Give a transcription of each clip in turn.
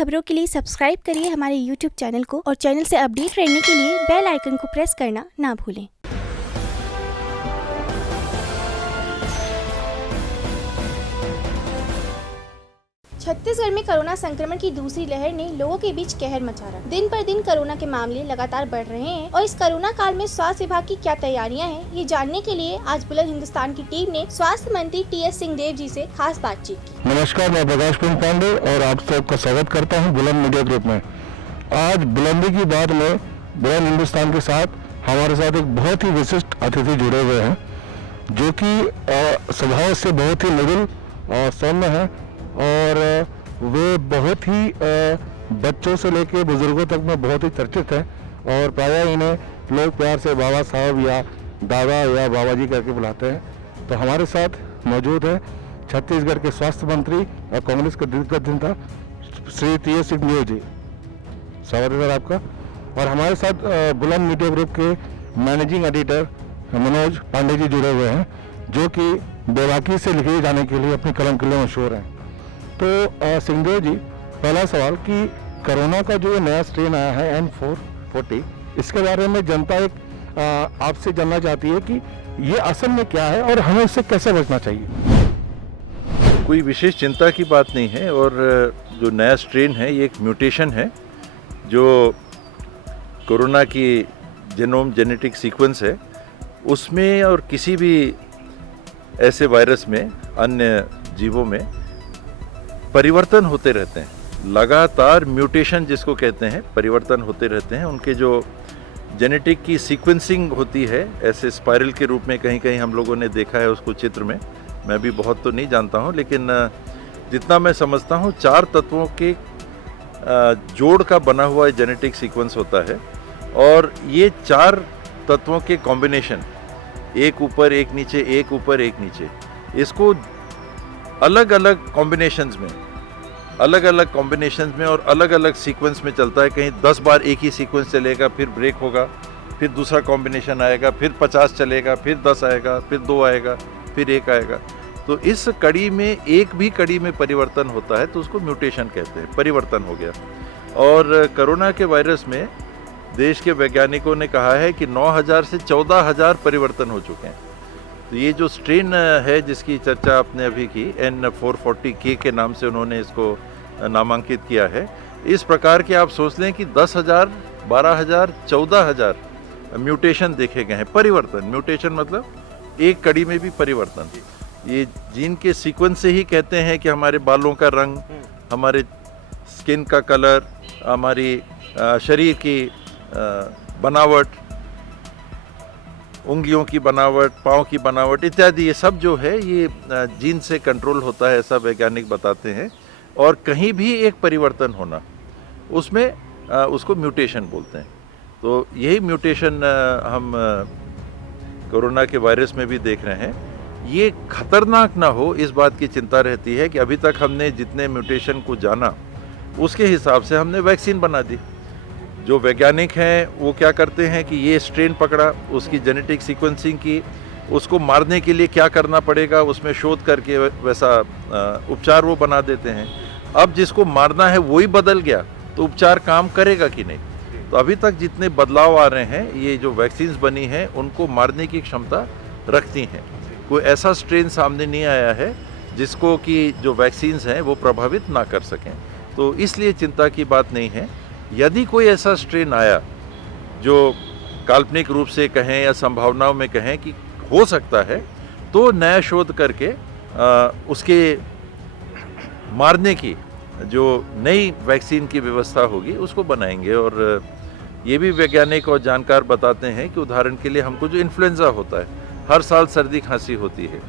खबरों के लिए सब्सक्राइब करिए हमारे YouTube चैनल को और चैनल से अपडेट रहने के लिए बेल आइकन को प्रेस करना ना भूलें। छत्तीसगढ़ में कोरोना संक्रमण की दूसरी लहर ने लोगों के बीच कहर मचा रखा। दिन पर दिन कोरोना के मामले लगातार बढ़ रहे हैं और इस कोरोना काल में स्वास्थ्य विभाग की क्या तैयारियां हैं, ये जानने के लिए आज बुलंद हिंदुस्तान की टीम ने स्वास्थ्य मंत्री टी.एस. सिंहदेव जी से खास बातचीत की। नमस्कार, मैं प्रकाश पांडे और आप सबका स्वागत करता हूं बुलंद मीडिया ग्रुप में। आज बुलंदी की बात में बुलंद हिंदुस्तान के साथ हमारे साथ एक बहुत ही विशिष्ट अतिथि जुड़े हुए हैं, जो कि स्वभाव से बहुत ही मृदुल और सौम्य है और वे बहुत ही बच्चों से लेकर बुजुर्गों तक में बहुत ही चर्चित है और प्रायः इन्हें लोग प्यार से बाबा साहब या दादा या बाबा जी करके बुलाते हैं। तो हमारे साथ मौजूद है छत्तीसगढ़ के स्वास्थ्य मंत्री और कांग्रेस के दिग्गज नेता श्री टी.एस. सिंहदेव जी। स्वागत है सर आपका। और हमारे साथ बुलंद मीडिया ग्रुप के मैनेजिंग एडिटर मनोज पांडे जी जुड़े हुए हैं, जो कि बेबाकी से लिखे जाने के लिए अपनी कलम के लिए मशहूर हैं। तो सिंहदेव जी, पहला सवाल कि कोरोना का जो नया स्ट्रेन आया है N440, इसके बारे में जनता एक आपसे जानना चाहती है कि ये असल में क्या है और हमें इससे कैसे बचना चाहिए। कोई विशेष चिंता की बात नहीं है और जो नया स्ट्रेन है ये एक म्यूटेशन है जो कोरोना की जीनोम जेनेटिक सीक्वेंस है उसमें और किसी भी ऐसे वायरस में अन्य जीवों में परिवर्तन होते रहते हैं। लगातार म्यूटेशन जिसको कहते हैं परिवर्तन होते रहते हैं। उनके जो जेनेटिक की सीक्वेंसिंग होती है ऐसे स्पाइरल के रूप में कहीं कहीं हम लोगों ने देखा है उसको चित्र में। मैं भी बहुत तो नहीं जानता हूं, लेकिन जितना मैं समझता हूं 4 तत्वों के जोड़ का बना हुआ जेनेटिक सीक्वेंस होता है और ये 4 तत्वों के कॉम्बिनेशन, एक ऊपर एक नीचे, एक ऊपर एक नीचे, इसको अलग अलग कॉम्बिनेशंस में और अलग अलग सीक्वेंस में चलता है। कहीं 10 बार एक ही सीक्वेंस चलेगा, फिर ब्रेक होगा, फिर दूसरा कॉम्बिनेशन आएगा, फिर 50 चलेगा, फिर 10 आएगा, फिर 2 आएगा, फिर 1 आएगा। तो इस कड़ी में एक भी कड़ी में परिवर्तन होता है तो उसको म्यूटेशन कहते हैं, परिवर्तन हो गया। और कोरोना के वायरस में देश के वैज्ञानिकों ने कहा है कि 9,000 से 14,000 परिवर्तन हो चुके हैं। तो ये जो स्ट्रेन है जिसकी चर्चा आपने अभी की N440K के नाम से उन्होंने इसको नामांकित किया है, इस प्रकार के आप सोच लें कि 10,000, 12,000, 14,000 म्यूटेशन देखे गए हैं। परिवर्तन, म्यूटेशन मतलब एक कड़ी में भी परिवर्तन। ये जीन के सीक्वेंस से ही कहते हैं कि हमारे बालों का रंग, हमारे स्किन का कलर, हमारी शरीर की बनावट, उंगलियों की बनावट, पाँव की बनावट इत्यादि, ये सब जो है ये जीन से कंट्रोल होता है, ऐसा वैज्ञानिक बताते हैं। और कहीं भी एक परिवर्तन होना उसमें उसको म्यूटेशन बोलते हैं। तो यही म्यूटेशन हम कोरोना के वायरस में भी देख रहे हैं। ये खतरनाक ना हो इस बात की चिंता रहती है कि अभी तक हमने जितने म्यूटेशन को जाना उसके हिसाब से हमने वैक्सीन बना दी। जो वैज्ञानिक हैं वो क्या करते हैं कि ये स्ट्रेन पकड़ा, उसकी जेनेटिक सीक्वेंसिंग की, उसको मारने के लिए क्या करना पड़ेगा उसमें शोध करके वैसा उपचार वो बना देते हैं। अब जिसको मारना है वही बदल गया तो उपचार काम करेगा कि नहीं। तो अभी तक जितने बदलाव आ रहे हैं, ये जो वैक्सीन्स बनी हैं उनको मारने की क्षमता रखती हैं। कोई ऐसा स्ट्रेन सामने नहीं आया है जिसको कि जो वैक्सीन्स हैं वो प्रभावित ना कर सकें। तो इसलिए चिंता की बात नहीं है। यदि कोई ऐसा स्ट्रेन आया जो काल्पनिक रूप से कहें या संभावनाओं में कहें कि हो सकता है, तो नया शोध करके उसके मारने की जो नई वैक्सीन की व्यवस्था होगी उसको बनाएंगे। और ये भी वैज्ञानिक और जानकार बताते हैं कि उदाहरण के लिए हमको जो इन्फ्लुएंजा होता है, हर साल सर्दी खांसी होती है,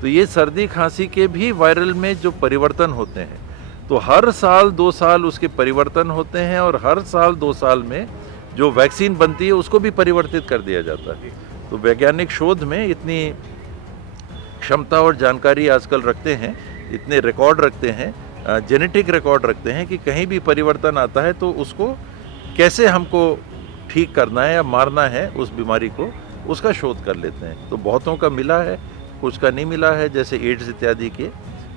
तो ये सर्दी खांसी के भी वायरल में जो परिवर्तन होते हैं, तो हर साल 2 साल उसके परिवर्तन होते हैं और हर साल 2 साल में जो वैक्सीन बनती है उसको भी परिवर्तित कर दिया जाता है। तो वैज्ञानिक शोध में इतनी क्षमता और जानकारी आजकल रखते हैं, इतने रिकॉर्ड रखते हैं, जेनेटिक रिकॉर्ड रखते हैं कि कहीं भी परिवर्तन आता है तो उसको कैसे हमको ठीक करना है या मारना है उस बीमारी को, उसका शोध कर लेते हैं। तो बहुतों का मिला है, कुछ का नहीं मिला है, जैसे एड्स इत्यादि के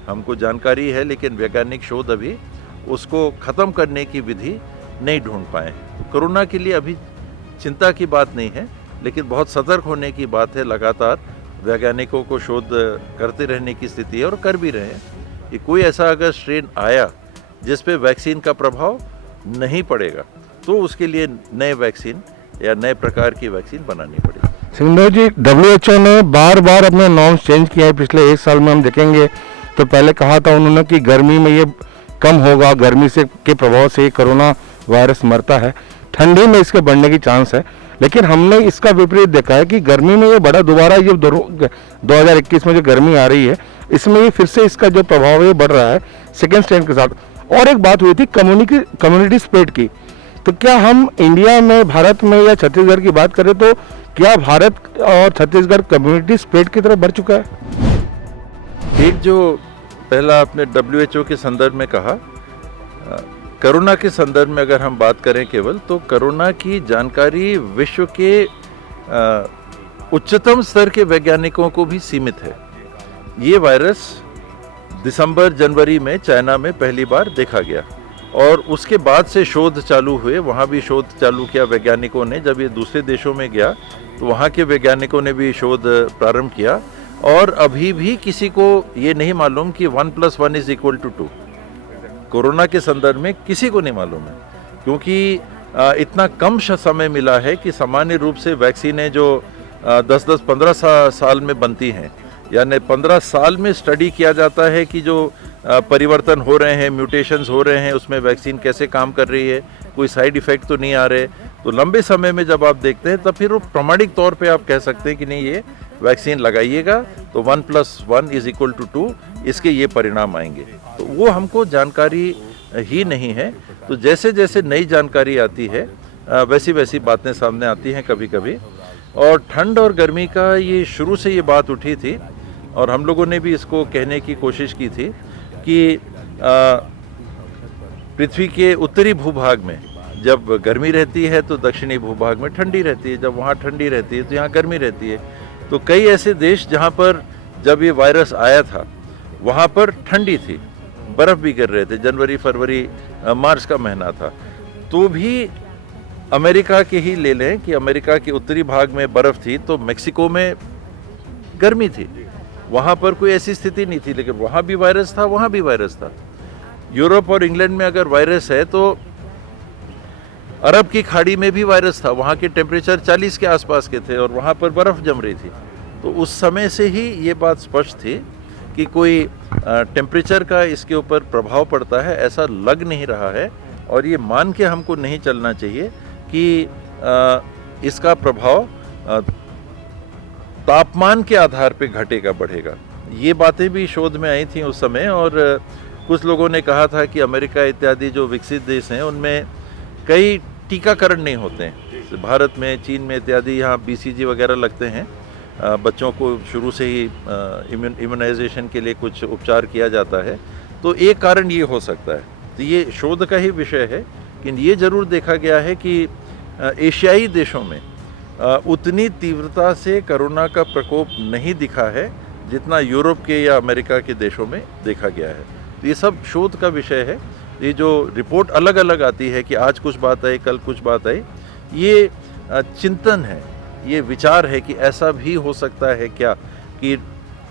हमको जानकारी है, लेकिन वैज्ञानिक शोध अभी उसको ख़त्म करने की विधि नहीं ढूंढ पाए। तो कोरोना के लिए अभी चिंता की बात नहीं है, लेकिन बहुत सतर्क होने की बात है। लगातार वैज्ञानिकों को शोध करते रहने की स्थिति है और कर भी रहे हैं कि कोई ऐसा अगर स्ट्रेन आया जिस पे वैक्सीन का प्रभाव नहीं पड़ेगा तो उसके लिए नए वैक्सीन या नए प्रकार की वैक्सीन बनानी पड़ेगी। सिंह जी, WHO ने बार बार अपने नॉर्म्स चेंज किया है पिछले एक साल में। हम देखेंगे तो पहले कहा था उन्होंने कि गर्मी में ये कम होगा, गर्मी से के प्रभाव से कोरोना वायरस मरता है, ठंडी में इसके बढ़ने की चांस है। लेकिन हमने इसका विपरीत देखा है कि गर्मी में ये बढ़ा, दोबारा ये 2021 में जो गर्मी आ रही है इसमें ये फिर से इसका जो प्रभाव है ये बढ़ रहा है सेकेंड स्ट्रेन के साथ। और एक बात हुई थी कम्युनिटी स्प्रेड की, तो क्या हम इंडिया में, भारत में या छत्तीसगढ़ की बात करें तो क्या भारत और छत्तीसगढ़ कम्युनिटी स्प्रेड की तरफ बढ़ चुका है? एक जो पहला आपने WHO के संदर्भ में कहा, कोरोना के संदर्भ में अगर हम बात करें केवल, तो कोरोना की जानकारी विश्व के उच्चतम स्तर के वैज्ञानिकों को भी सीमित है। ये वायरस दिसंबर जनवरी में चाइना में पहली बार देखा गया और उसके बाद से शोध चालू हुए, वहाँ भी शोध चालू किया वैज्ञानिकों ने। जब ये दूसरे देशों में गया तो वहाँ के वैज्ञानिकों ने भी शोध प्रारंभ किया और अभी भी किसी को ये नहीं मालूम कि 1+1 = 2। कोरोना के संदर्भ में किसी को नहीं मालूम है, क्योंकि इतना कम समय मिला है कि सामान्य रूप से वैक्सीनें जो 10-15 साल में बनती हैं, यानी 15 साल में स्टडी किया जाता है कि जो परिवर्तन हो रहे हैं, म्यूटेशंस हो रहे हैं, उसमें वैक्सीन कैसे काम कर रही है, कोई साइड इफ़ेक्ट तो नहीं आ रहे। तो लंबे समय में जब आप देखते हैं तब फिर वो प्रामाणिक तौर पे आप कह सकते हैं कि नहीं, ये वैक्सीन लगाइएगा तो 1+1 = 2, इसके ये परिणाम आएंगे। तो वो हमको जानकारी ही नहीं है। तो जैसे जैसे नई जानकारी आती है वैसी वैसी बातें सामने आती हैं कभी कभी। और ठंड और गर्मी का ये शुरू से ये बात उठी थी और हम लोगों ने भी इसको कहने की कोशिश की थी कि पृथ्वी के उत्तरी भूभाग में जब गर्मी रहती है तो दक्षिणी भूभाग में ठंडी रहती है, जब वहाँ ठंडी रहती है तो यहाँ गर्मी रहती है। तो कई ऐसे देश जहाँ पर जब ये वायरस आया था वहाँ पर ठंडी थी, बर्फ़ भी गिर रहे थे, जनवरी फरवरी मार्च का महीना था। तो भी अमेरिका के ही ले लें कि अमेरिका के उत्तरी भाग में बर्फ़ थी तो मेक्सिको में गर्मी थी, वहाँ पर कोई ऐसी स्थिति नहीं थी, लेकिन वहाँ भी वायरस था, वहाँ भी वायरस था। यूरोप और इंग्लैंड में अगर वायरस है तो अरब की खाड़ी में भी वायरस था, वहाँ के टेम्परेचर 40 के आसपास के थे और वहाँ पर बर्फ़ जम रही थी। तो उस समय से ही ये बात स्पष्ट थी कि कोई टेम्परेचर का इसके ऊपर प्रभाव पड़ता है, ऐसा लग नहीं रहा है। और ये मान के हमको नहीं चलना चाहिए कि इसका प्रभाव तापमान के आधार पे घटेगा बढ़ेगा। ये बातें भी शोध में आई थी उस समय और कुछ लोगों ने कहा था कि अमेरिका इत्यादि जो विकसित देश हैं उनमें कई टीकाकरण नहीं होते हैं। भारत में, चीन में इत्यादि यहाँ BCG वगैरह लगते हैं, बच्चों को शुरू से ही इम्यूनाइजेशन के लिए कुछ उपचार किया जाता है। तो एक कारण ये हो सकता है। तो ये शोध का ही विषय है कि ये ज़रूर देखा गया है कि एशियाई देशों में उतनी तीव्रता से कोरोना का प्रकोप नहीं दिखा है जितना यूरोप के या अमेरिका के देशों में देखा गया है। तो ये सब शोध का विषय है। ये जो रिपोर्ट अलग अलग आती है कि आज कुछ बात आई, कल कुछ बात आई, ये चिंतन है, ये विचार है कि ऐसा भी हो सकता है क्या कि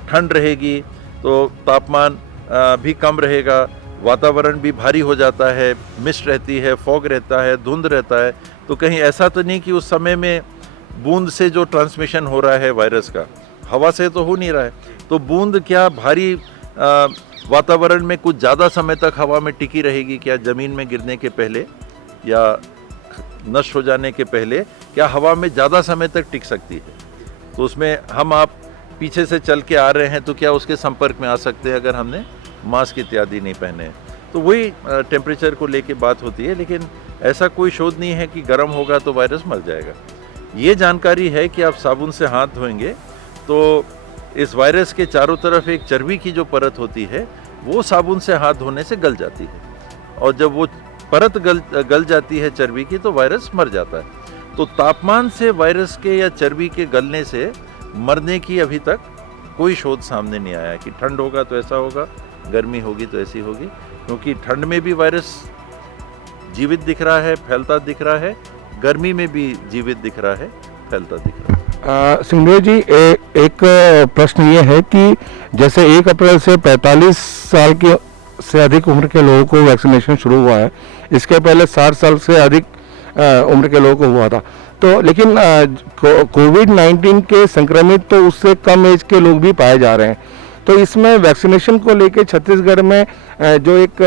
ठंड रहेगी तो तापमान भी कम रहेगा, वातावरण भी भारी हो जाता है, मिस्ट रहती है, फॉग रहता है, धुंध रहता है। तो कहीं ऐसा तो नहीं कि उस समय में बूंद से जो ट्रांसमिशन हो रहा है वायरस का, हवा से तो हो नहीं रहा है, तो बूंद क्या भारी वातावरण में कुछ ज़्यादा समय तक हवा में टिकी रहेगी क्या, ज़मीन में गिरने के पहले या नष्ट हो जाने के पहले क्या हवा में ज़्यादा समय तक टिक सकती है? तो उसमें हम आप पीछे से चल के आ रहे हैं तो क्या उसके संपर्क में आ सकते हैं अगर हमने मास्क इत्यादि नहीं पहने हैं? तो वही टेम्परेचर को लेके बात होती है। लेकिन ऐसा कोई शोध नहीं है कि गर्म होगा तो वायरस मर जाएगा। ये जानकारी है कि आप साबुन से हाथ धोएंगे तो इस वायरस के चारों तरफ एक चर्बी की जो परत होती है वो साबुन से हाथ धोने से गल जाती है, और जब वो परत गल जाती है चर्बी की तो वायरस मर जाता है। तो तापमान से वायरस के या चर्बी के गलने से मरने की अभी तक कोई शोध सामने नहीं आया कि ठंड होगा तो ऐसा होगा, गर्मी होगी तो ऐसी होगी। क्योंकि ठंड में भी वायरस जीवित दिख रहा है, फैलता दिख रहा है, गर्मी में भी जीवित दिख रहा है, फैलता दिख रहा है। सिंहदेव जी, एक प्रश्न ये है कि जैसे 1 अप्रैल से 45 साल के से अधिक उम्र के लोगों को वैक्सीनेशन शुरू हुआ है, इसके पहले 60 साल से अधिक उम्र के लोगों को हुआ था, तो लेकिन कोविड-19 के संक्रमित तो उससे कम एज के लोग भी पाए जा रहे हैं। तो इसमें वैक्सीनेशन को लेके छत्तीसगढ़ में जो एक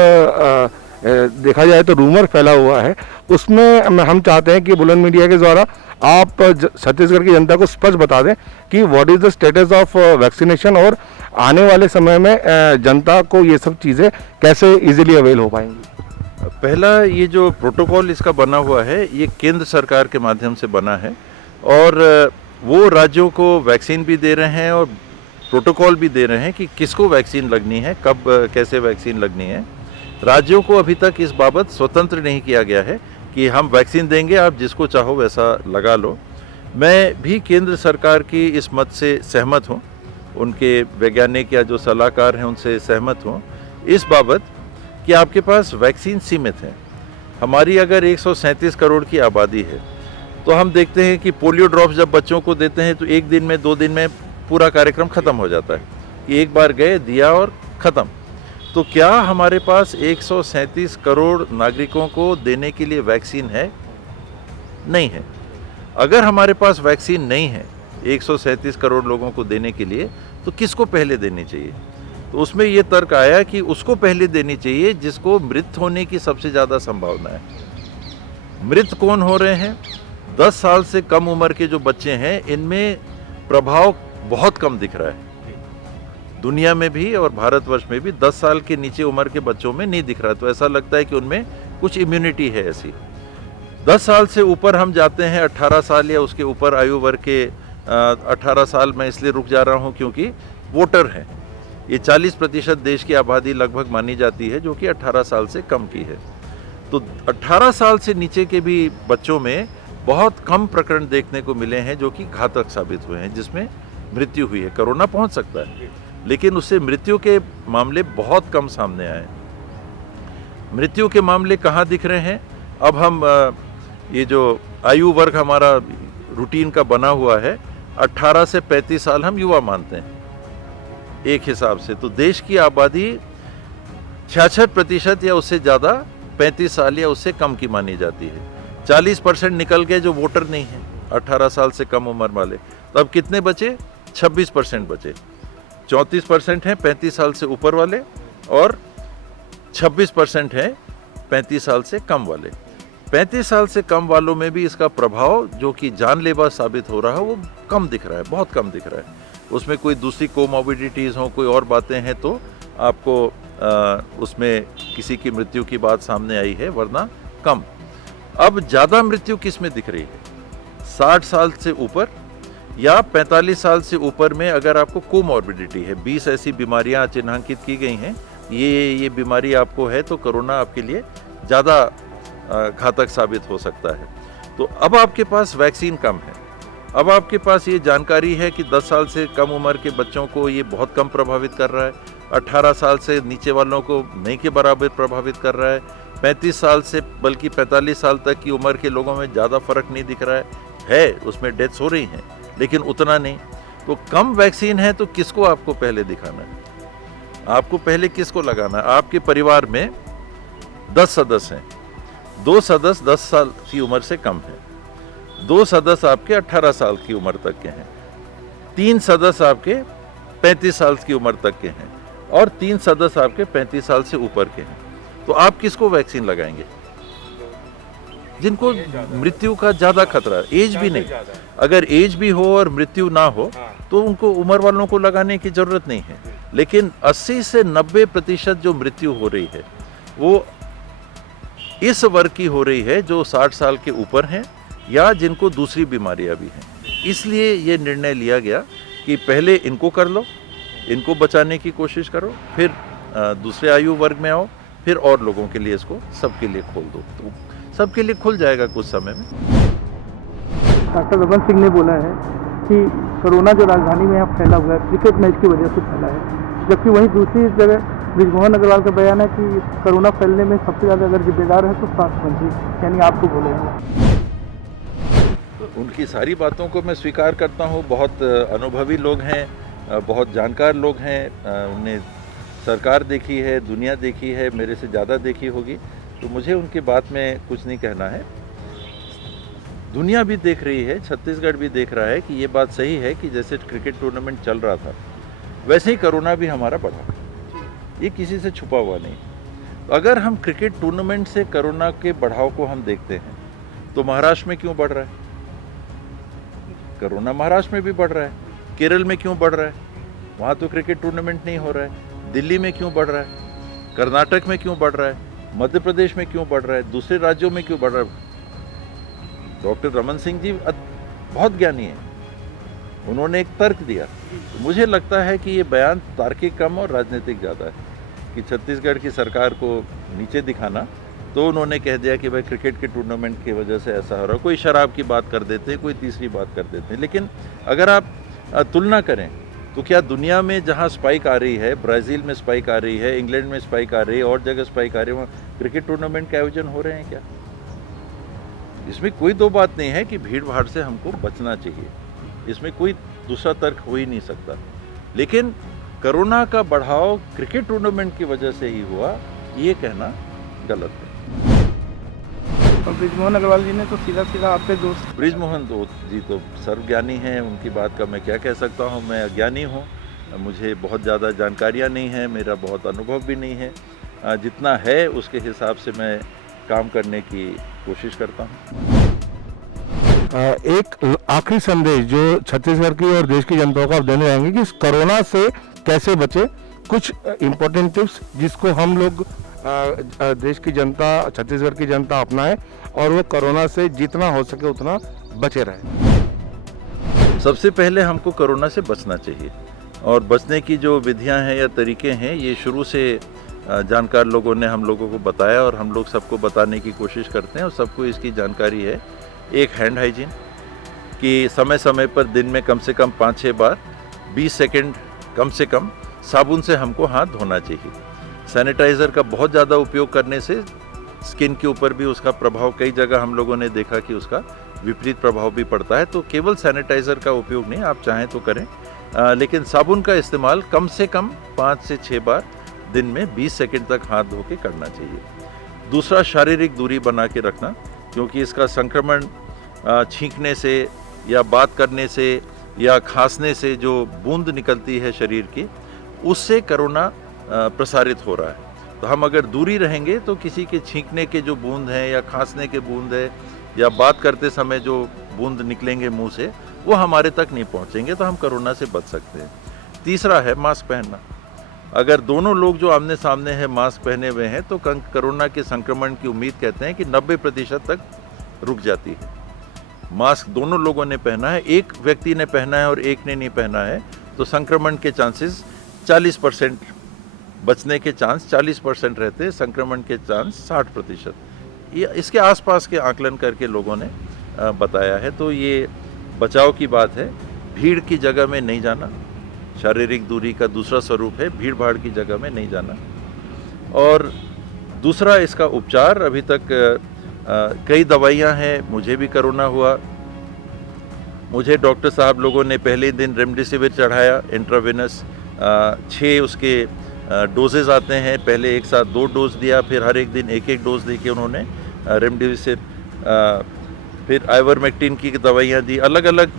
देखा जाए तो रूमर फैला हुआ है, उसमें हम चाहते हैं कि बुलंद मीडिया के द्वारा आप छत्तीसगढ़ की जनता को स्पष्ट बता दें कि what is the status of vaccination और आने वाले समय में जनता को ये सब चीज़ें कैसे इजीली अवेल हो पाएंगी। पहला, ये जो प्रोटोकॉल इसका बना हुआ है ये केंद्र सरकार के माध्यम से बना है और वो राज्यों को वैक्सीन भी दे रहे हैं और प्रोटोकॉल भी दे रहे हैं कि किसको वैक्सीन लगनी है, कब कैसे वैक्सीन लगनी है। राज्यों को अभी तक इस बाबत स्वतंत्र नहीं किया गया है कि हम वैक्सीन देंगे, आप जिसको चाहो वैसा लगा लो। मैं भी केंद्र सरकार की इस मत से सहमत हूँ, उनके वैज्ञानिक या जो सलाहकार हैं उनसे सहमत हूँ इस बाबत कि आपके पास वैक्सीन सीमित है। हमारी अगर 137 करोड़ की आबादी है तो हम देखते हैं कि पोलियो ड्रॉप्स जब बच्चों को देते हैं तो 1 दिन में 2 दिन में पूरा कार्यक्रम ख़त्म हो जाता है कि एक बार गए, दिया और ख़त्म। तो क्या हमारे पास 137 करोड़ नागरिकों को देने के लिए वैक्सीन है? नहीं है। अगर हमारे पास वैक्सीन नहीं है 137 करोड़ लोगों को देने के लिए, तो किसको पहले देनी चाहिए? तो उसमें ये तर्क आया कि उसको पहले देनी चाहिए जिसको मृत होने की सबसे ज़्यादा संभावना है। मृत कौन हो रहे हैं? 10 साल से कम उम्र के जो बच्चे हैं, इनमें प्रभाव बहुत कम दिख रहा है। दुनिया में भी और भारतवर्ष में भी 10 साल के नीचे उम्र के बच्चों में नहीं दिख रहा, तो ऐसा लगता है कि उनमें कुछ इम्यूनिटी है ऐसी। 10 साल से ऊपर हम जाते हैं, 18 साल या उसके ऊपर आयु वर्ग के 18 साल मैं इसलिए रुक जा रहा हूँ क्योंकि वोटर हैं। ये 40% देश की आबादी लगभग मानी जाती है जो कि 18 साल से कम की है। तो 18 साल से नीचे के भी बच्चों में बहुत कम प्रकरण देखने को मिले हैं जो कि घातक साबित हुए हैं, जिसमें मृत्यु हुई है। कोरोना पहुंच सकता है लेकिन उससे मृत्यु के मामले बहुत कम सामने आए। मृत्यु के मामले कहाँ दिख रहे हैं? अब हम ये जो आयु वर्ग हमारा रूटीन का बना हुआ है, 18 से 35 साल हम युवा मानते हैं एक हिसाब से। तो देश की आबादी 66% या उससे ज़्यादा 35 साल या उससे कम की मानी जाती है। 40% निकल गए जो वोटर नहीं है 18 साल से कम उम्र वाले। तो अब कितने बचे? 26% बचे। 34% हैं 35 साल से ऊपर वाले और 26% हैं 35 साल से कम वाले। 35 साल से कम वालों में भी इसका प्रभाव जो कि जानलेवा साबित हो रहा है वो कम दिख रहा है, बहुत कम दिख रहा है। उसमें कोई दूसरी कोमॉर्बिडिटीज़ हो, कोई और बातें हैं तो आपको उसमें किसी की मृत्यु की बात सामने आई है, वरना कम। अब ज़्यादा मृत्यु किस में दिख रही है? 60 साल से ऊपर या 45 साल से ऊपर में अगर आपको कोमॉर्बिडिटी है, 20 ऐसी बीमारियां चिन्हांकित की गई हैं, ये बीमारी आपको है तो कोरोना आपके लिए ज़्यादा घातक साबित हो सकता है। तो अब आपके पास वैक्सीन कम है, अब आपके पास ये जानकारी है कि 10 साल से कम उम्र के बच्चों को ये बहुत कम प्रभावित कर रहा है, 18 साल से नीचे वालों को नहीं के बराबर प्रभावित कर रहा है, 35 साल से बल्कि 45 साल तक की उम्र के लोगों में ज़्यादा फर्क नहीं दिख रहा है, उसमें डेथ्स हो रही हैं लेकिन उतना नहीं। तो कम वैक्सीन है तो किसको आपको पहले दिखाना है? आपको पहले किसको लगाना है? आपके परिवार में 10 सदस्य हैं, 2 सदस्य 10 साल की उम्र से कम है, 2 सदस्य आपके 18 साल की उम्र तक के हैं, 3 सदस्य आपके 35 साल की उम्र तक के हैं और 3 सदस्य आपके 35 साल से ऊपर के हैं। तो आप किसको वैक्सीन लगाएंगे? जिनको मृत्यु का ज़्यादा खतरा है। एज भी नहीं, अगर एज भी हो और मृत्यु ना हो तो उनको उम्र वालों को लगाने की ज़रूरत नहीं है। लेकिन 80 से 90% जो मृत्यु हो रही है वो इस वर्ग की हो रही है जो 60 साल के ऊपर हैं या जिनको दूसरी बीमारियां भी हैं। इसलिए ये निर्णय लिया गया कि पहले इनको कर लो, इनको बचाने की कोशिश करो, फिर दूसरे आयु वर्ग में आओ, फिर और लोगों के लिए इसको सबके लिए खोल दो। तो सबके लिए खुल जाएगा कुछ समय में। डॉक्टर रमन सिंह ने बोला है कि कोरोना जो राजधानी में यहाँ फैला हुआ है क्रिकेट मैच की वजह से फैला है, जबकि वहीं दूसरी जगह ब्रिजमोहन अग्रवाल का बयान है कि कोरोना फैलने में सबसे ज़्यादा अगर जिम्मेदार है तो स्वास्थ्य मंत्री, यानी आपको बोलेंगे। उनकी सारी बातों को मैं स्वीकार करता हूँ। बहुत अनुभवी लोग हैं, बहुत जानकार लोग हैं, उन्हें सरकार देखी है, दुनिया देखी है, मेरे से ज़्यादा देखी होगी, तो मुझे उनकी बात में कुछ नहीं कहना है। दुनिया भी देख रही है, छत्तीसगढ़ भी देख रहा है कि ये बात सही है कि जैसे क्रिकेट टूर्नामेंट चल रहा था वैसे ही कोरोना भी हमारा बढ़ा, ये किसी से छुपा हुआ नहीं। तो अगर हम क्रिकेट टूर्नामेंट से कोरोना के बढ़ाव को हम देखते हैं तो महाराष्ट्र में क्यों बढ़ रहा है? कोरोना महाराष्ट्र में भी बढ़ रहा है। केरल में क्यों बढ़ रहा है? वहाँ तो क्रिकेट टूर्नामेंट नहीं हो रहा है। दिल्ली में क्यों बढ़ रहा है? कर्नाटक में क्यों बढ़ रहा है? मध्य प्रदेश में क्यों बढ़ रहा है? दूसरे राज्यों में क्यों बढ़ रहा है? डॉक्टर रमन सिंह जी बहुत ज्ञानी हैं, उन्होंने एक तर्क दिया। मुझे लगता है कि ये बयान तार्किक कम और राजनीतिक ज़्यादा है कि छत्तीसगढ़ की सरकार को नीचे दिखाना। तो उन्होंने कह दिया कि भाई क्रिकेट के टूर्नामेंट की वजह से ऐसा हो रहा है, कोई शराब की बात कर देते हैं, कोई तीसरी बात कर देते हैं। लेकिन अगर आप तुलना करें तो क्या दुनिया में जहाँ स्पाइक आ रही है, ब्राज़ील में स्पाइक आ रही है, इंग्लैंड में स्पाइक आ रही है, और जगह स्पाइक आ रही है, वहाँ क्रिकेट टूर्नामेंट के आयोजन हो रहे हैं क्या? इसमें कोई दो बात नहीं है कि भीड़ भाड़ से हमको बचना चाहिए, इसमें कोई दूसरा तर्क हो ही नहीं सकता। लेकिन कोरोना का बढ़ाव क्रिकेट टूर्नामेंट की वजह से ही हुआ, ये कहना गलत है। और ब्रिजमोहन अग्रवाल जी ने तो सीधा सीधा आप पे दोष। ब्रिजमोहन जी तो सर्वज्ञानी हैं, उनकी बात का मैं क्या कह सकता हूँ। मैं अज्ञानी हूँ, मुझे बहुत ज़्यादा जानकारियाँ नहीं हैं, मेरा बहुत अनुभव भी नहीं है। जितना है उसके हिसाब से मैं काम करने की कोशिश करता हूँ। एक आखिरी संदेश जो छत्तीसगढ़ की और देश की जनता को आप देने रहेंगे कि इस कोरोना से कैसे बचे, कुछ इम्पोर्टेंट टिप्स जिसको हम लोग देश की जनता, छत्तीसगढ़ की जनता अपनाए और वो कोरोना से जितना हो सके उतना बचे रहे। सबसे पहले हमको कोरोना से बचना चाहिए, और बचने की जो विधियां हैं या तरीके हैं ये शुरू से जानकार लोगों ने हम लोगों को बताया और हम लोग सबको बताने की कोशिश करते हैं और सबको इसकी जानकारी है। एक हैंड हाइजीन कि समय समय पर दिन में कम से कम 5-6 बार 20 सेकंड कम से कम साबुन से हमको हाथ धोना चाहिए। सैनिटाइज़र का बहुत ज़्यादा उपयोग करने से स्किन के ऊपर भी उसका प्रभाव, कई जगह हम लोगों ने देखा कि उसका विपरीत प्रभाव भी पड़ता है। तो केवल सैनिटाइज़र का उपयोग नहीं, आप चाहें तो करें, लेकिन साबुन का इस्तेमाल कम से कम 5 से 6 बार दिन में 20 सेकंड तक हाथ धो के करना चाहिए। दूसरा, शारीरिक दूरी बना के रखना, क्योंकि इसका संक्रमण छींकने से या बात करने से या खांसने से जो बूंद निकलती है शरीर की, उससे कोरोना प्रसारित हो रहा है। तो हम अगर दूरी रहेंगे तो किसी के छींकने के जो बूंद हैं या खांसने के बूंद है या बात करते समय जो बूंद निकलेंगे मुंह से, वो हमारे तक नहीं पहुंचेंगे, तो हम कोरोना से बच सकते हैं। तीसरा है मास्क पहनना। अगर दोनों लोग जो आमने सामने हैं मास्क पहने हुए हैं तो कोरोना के संक्रमण की उम्मीद कहते हैं कि 90% तक रुक जाती है। मास्क दोनों लोगों ने पहना है, एक व्यक्ति ने पहना है और एक ने नहीं पहना है, तो संक्रमण के चांसेस 40%, बचने के चांस 40% रहते हैं, संक्रमण के चांस 60%। ये इसके आसपास के आकलन करके लोगों ने बताया है। तो ये बचाव की बात है। भीड़ की जगह में नहीं जाना, शारीरिक दूरी का दूसरा स्वरूप है भीड़ भाड़ की जगह में नहीं जाना। और दूसरा, इसका उपचार, अभी तक कई दवाइयाँ हैं। मुझे भी कोरोना हुआ, मुझे डॉक्टर साहब लोगों ने पहले दिन रेमडेसिविर चढ़ाया इंट्रावेनस, 6 उसके डोजेज आते हैं, पहले एक साथ 2 डोज दिया, फिर हर एक दिन 1-1 डोज देके उन्होंने रेमडेसिविर, फिर आइवरमेक्टिन की दवाइयाँ दी। अलग अलग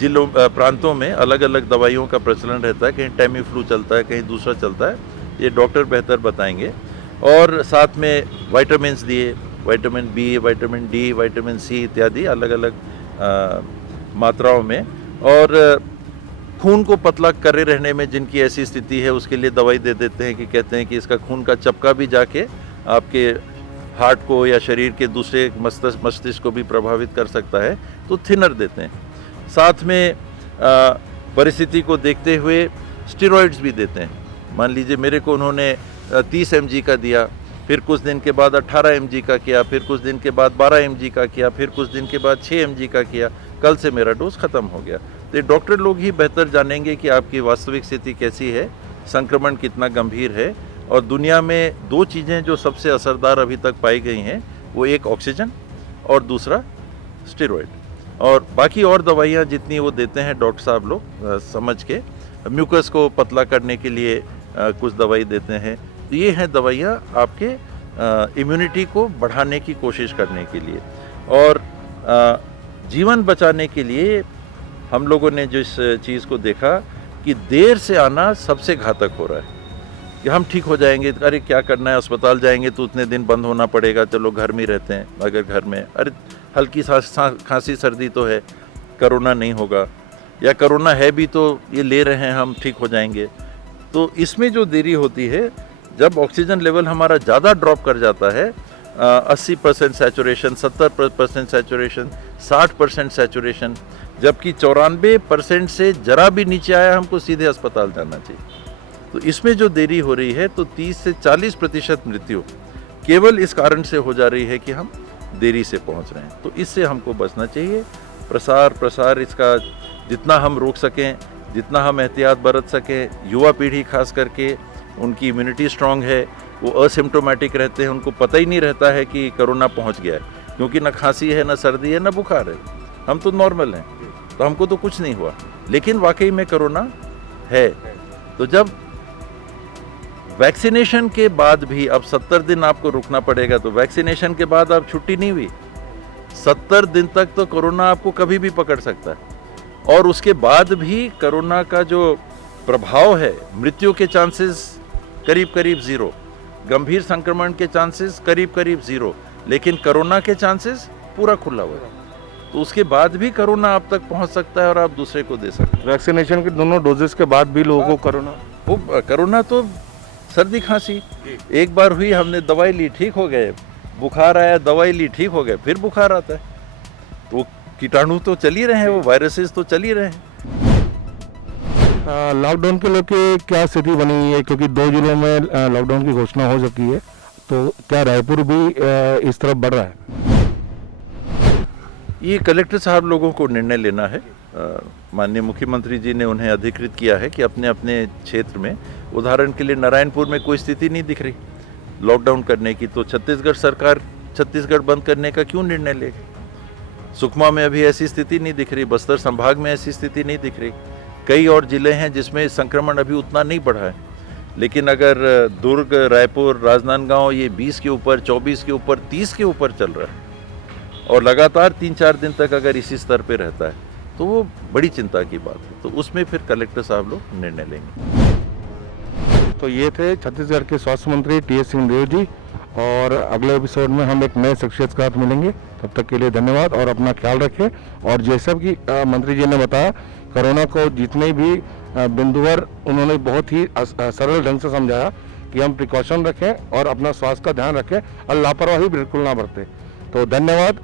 जिलों प्रांतों में अलग अलग दवाइयों का प्रचलन रहता है, कहीं टैमी फ्लू चलता है, कहीं दूसरा चलता है, ये डॉक्टर बेहतर बताएंगे। और साथ में विटामिन्स दिए, vitamin B, vitamin D, vitamin C इत्यादि अलग अलग मात्राओं में। और खून को पतला करे रहने में जिनकी ऐसी स्थिति है उसके लिए दवाई दे देते हैं कि कहते हैं कि इसका खून का चपका भी जाके आपके हार्ट को या शरीर के दूसरे मस्तिष्क को भी प्रभावित कर सकता है, तो थिनर देते हैं। साथ में परिस्थिति को देखते हुए स्टेरॉइड्स भी देते हैं। मान लीजिए मेरे को उन्होंने 30 mg का दिया, फिर कुछ दिन के बाद 18 mg का किया, फिर कुछ दिन के बाद 12 mg का किया, फिर कुछ दिन के बाद 6 mg का किया, कल से मेरा डोज ख़त्म हो गया। तो ये डॉक्टर लोग ही बेहतर जानेंगे कि आपकी वास्तविक स्थिति कैसी है, संक्रमण कितना गंभीर है और दुनिया में 2 चीज़ें जो सबसे असरदार अभी तक पाई गई हैं, वो एक ऑक्सीजन और दूसरा स्टेरॉइड। और बाकी और दवाइयाँ जितनी वो देते हैं डॉक्टर साहब लोग समझ के, म्यूकस को पतला करने के लिए कुछ दवाई देते हैं। तो ये हैं दवाइयाँ आपके इम्यूनिटी को बढ़ाने की कोशिश करने के लिए। और जीवन बचाने के लिए हम लोगों ने जिस चीज़ को देखा कि देर से आना सबसे घातक हो रहा है, कि हम ठीक हो जाएंगे, अरे क्या करना है, अस्पताल जाएंगे तो उतने दिन बंद होना पड़ेगा, चलो घर में रहते हैं। अगर घर में अरे हल्की खांसी सर्दी तो है, कोरोना नहीं होगा, या कोरोना है भी तो ये ले रहे हैं हम, ठीक हो जाएंगे। तो इसमें जो देरी होती है, जब ऑक्सीजन लेवल हमारा ज़्यादा ड्रॉप कर जाता है, 80% सैचुरेशन, 70% सैचुरेशन, 60% सैचुरेशन, जबकि 94% से जरा भी नीचे आया हमको सीधे अस्पताल जाना चाहिए। तो इसमें जो देरी हो रही है, तो 30 से 40% मृत्यु केवल इस कारण से हो जा रही है कि हम देरी से पहुंच रहे हैं। तो इससे हमको बचना चाहिए। प्रसार इसका जितना हम रोक सकें, जितना हम एहतियात बरत सकें। युवा पीढ़ी खास करके, उनकी इम्यूनिटी स्ट्रांग है, वो असिम्प्टोमेटिक रहते हैं, उनको पता ही नहीं रहता है कि कोरोना पहुंच गया है, क्योंकि न खांसी है, न सर्दी है, न बुखार है, हम तो नॉर्मल हैं, तो हमको तो कुछ नहीं हुआ। लेकिन वाकई में कोरोना है। तो जब वैक्सीनेशन के बाद भी अब 70 दिन आपको रुकना पड़ेगा, तो वैक्सीनेशन के बाद आप छुट्टी नहीं हुई, 70 दिन तक तो कोरोना आपको कभी भी पकड़ सकता है। और उसके बाद भी कोरोना का जो प्रभाव है, मृत्यु के चांसेस करीब करीब 0, गंभीर संक्रमण के चांसेस करीब करीब 0, लेकिन कोरोना के चांसेस पूरा खुला हुआ है। तो उसके बाद भी कोरोना आप तक पहुंच सकता है और आप दूसरे को दे सकते हैं। वैक्सीनेशन के दोनों डोजेस के बाद भी लोगों को कोरोना तो सर्दी खांसी एक बार हुई, हमने दवाई ली, ठीक हो गए, बुखार आया, दवाई ली, ठीक हो गए, फिर बुखार आता है। तो कीटाणु तो चल ही रहे हैं, वो वायरसेस तो चल ही रहे हैं। लॉकडाउन के लेके क्या स्थिति बनी हुई है, क्योंकि 2 जिलों में लॉकडाउन की घोषणा हो चुकी है, तो क्या रायपुर भी इस तरफ बढ़ रहा है? ये कलेक्टर साहब लोगों को निर्णय लेना है। माननीय मुख्यमंत्री जी ने उन्हें अधिकृत किया है कि अपने अपने क्षेत्र में, उदाहरण के लिए नारायणपुर में कोई स्थिति नहीं दिख रही लॉकडाउन करने की, तो छत्तीसगढ़ सरकार छत्तीसगढ़ बंद करने का क्यों निर्णय लेगी? सुकमा में अभी ऐसी स्थिति नहीं दिख रही, बस्तर संभाग में ऐसी स्थिति नहीं दिख रही। कई और जिले हैं जिसमें संक्रमण अभी उतना नहीं बढ़ा है, लेकिन अगर दुर्ग, रायपुर, राजनांदगांव ये 20 के ऊपर, 24 के ऊपर, 30 के ऊपर चल रहा है और लगातार 3-4 दिन तक अगर इसी स्तर पे रहता है, तो वो बड़ी चिंता की बात है। तो उसमें फिर कलेक्टर साहब लोग निर्णय लेंगे। तो ये थे छत्तीसगढ़ के स्वास्थ्य मंत्री टी.एस. सिंहदेव जी, और अगले एपिसोड में हम एक नए शख्सियत के साथ मिलेंगे। तब तक के लिए धन्यवाद और अपना ख्याल रखें। और जैसा कि मंत्री जी ने बताया, कोरोना को जितने भी बिंदुवर उन्होंने बहुत ही सरल ढंग से समझाया कि हम प्रिकॉशन रखें और अपना स्वास्थ्य का ध्यान रखें और लापरवाही बिल्कुल ना बरतें। तो धन्यवाद।